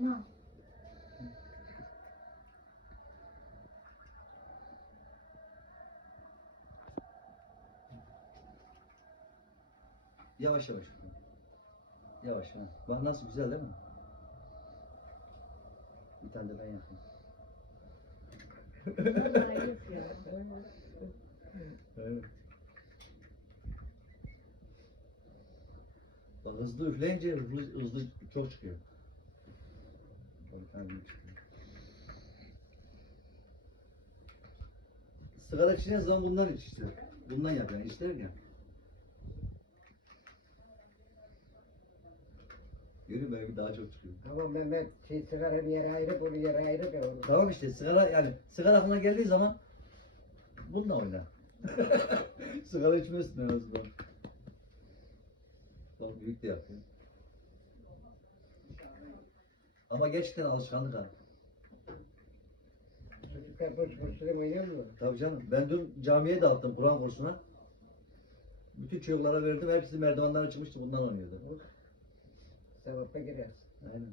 bunu al. Yavaş yavaş. Yavaş ha. Bak nasıl güzel değil mi? Bir tane de ben yapayım. Vallahi yapıyor. Evet. Bak hızlı üfleyince hızlı, hızlı çok çıkıyor. Tane büyük çıkıyor. Sigara zaman bundan iç işte. Bundan yap yani içler ya. Görüyor musun? belki daha çok çıkıyor. Tamam ben ben şey sigara bir yere ayrı, bunu yere ayrı da onu. Tamam işte sigara yani sigara aklına geldiği zaman bununla oyna. sigara içmezsin en azından. Bak büyük de yaptı. Ama gerçekten alışkanlık ha. Çocuklar boş boşuna oynuyor mu? Tabii canım. Ben dün camiye dağıttım Kur'an kursuna. Bütün çocuklara verdim. Hepsi merdivenlerden çıkmıştı bundan oynuyordu. Sevap'a girersin. Aynen.